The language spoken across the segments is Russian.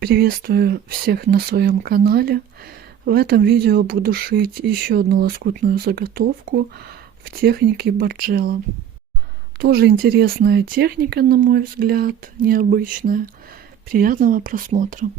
Приветствую всех на своем канале. В этом видео буду шить еще одну лоскутную заготовку в технике Барджела. Тоже интересная техника, на мой взгляд, необычная. Приятного просмотра.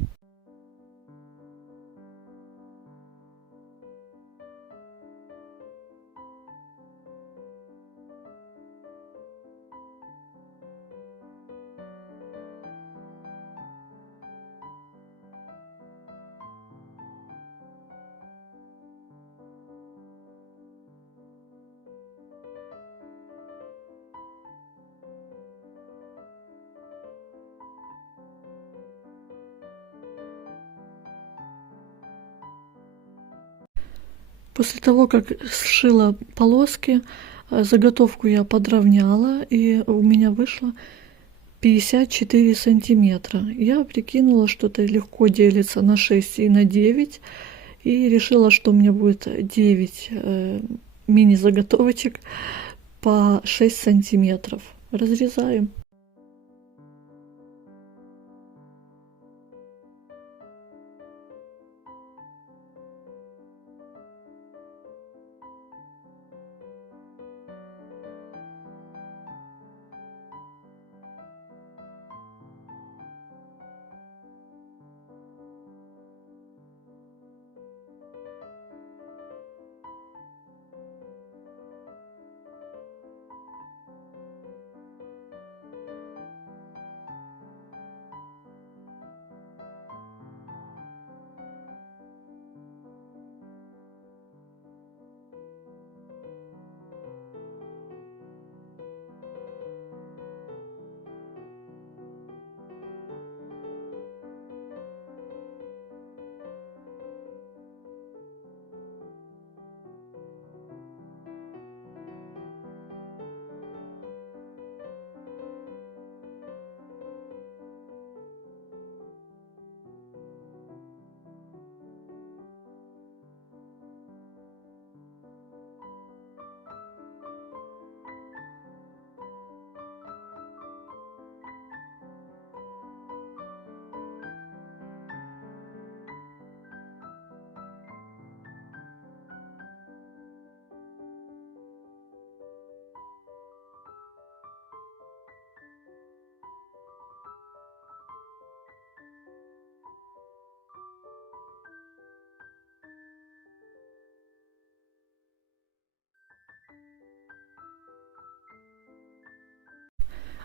После того, как сшила полоски, заготовку я подровняла, и у меня вышло 54 сантиметра. Я прикинула, что это легко делится на 6 и на 9, и решила, что у меня будет 9 мини-заготовочек по 6 сантиметров. Разрезаем.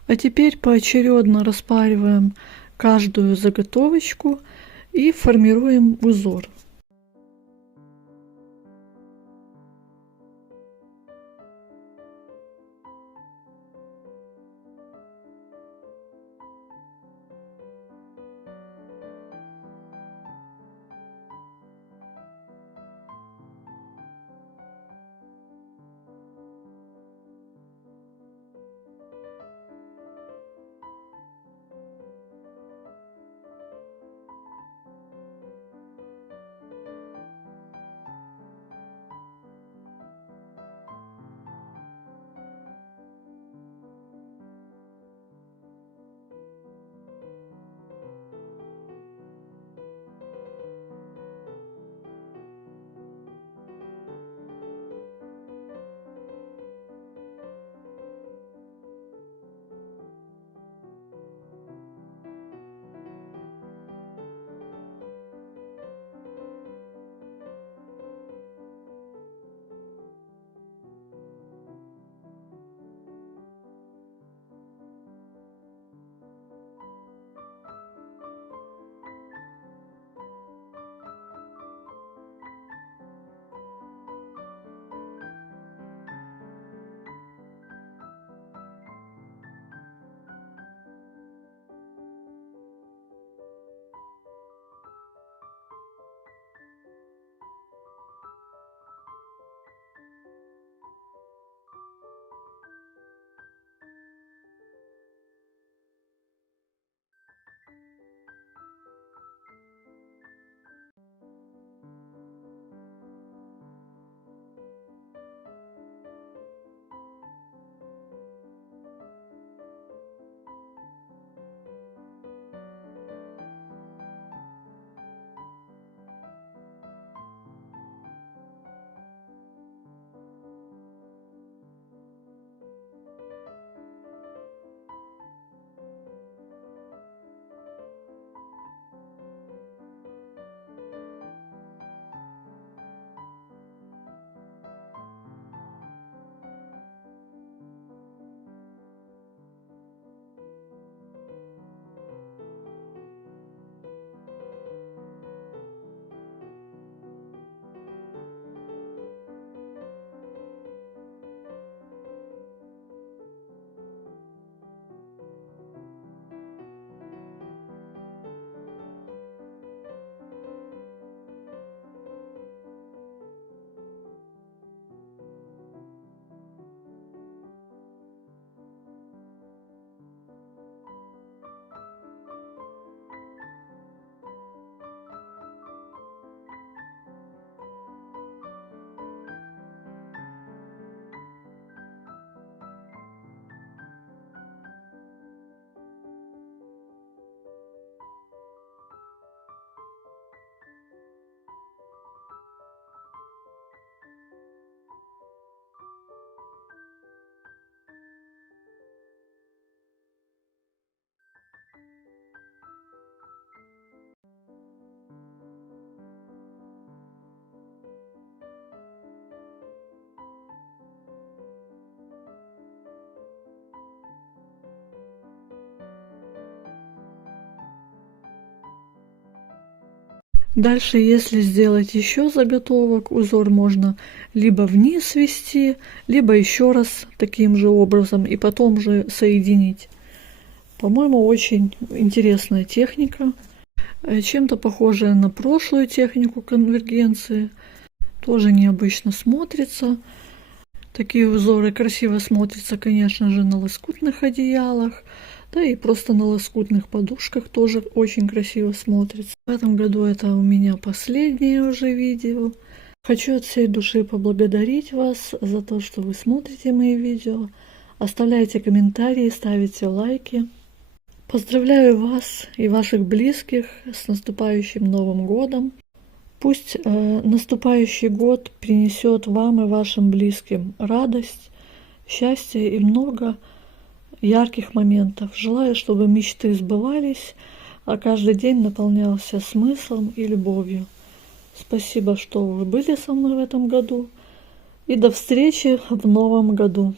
А теперь поочередно распариваем каждую заготовочку и формируем узор. Дальше, если сделать еще заготовок, узор можно либо вниз вести, либо еще раз таким же образом и потом же соединить. По-моему, очень интересная техника, чем-то похожая на прошлую технику конвергенции. Тоже необычно смотрится. Такие узоры красиво смотрятся, конечно же, на лоскутных одеялах, да и просто на лоскутных подушках тоже очень красиво смотрится. В этом году это у меня последнее уже видео. Хочу от всей души поблагодарить вас за то, что вы смотрите мои видео. Оставляйте комментарии, ставите лайки. Поздравляю вас и ваших близких с наступающим Новым годом. Пусть наступающий год принесет вам и вашим близким радость, счастье и много ярких моментов. Желаю, чтобы мечты сбывались, а каждый день наполнялся смыслом и любовью. Спасибо, что вы были со мной в этом году. И до встречи в новом году.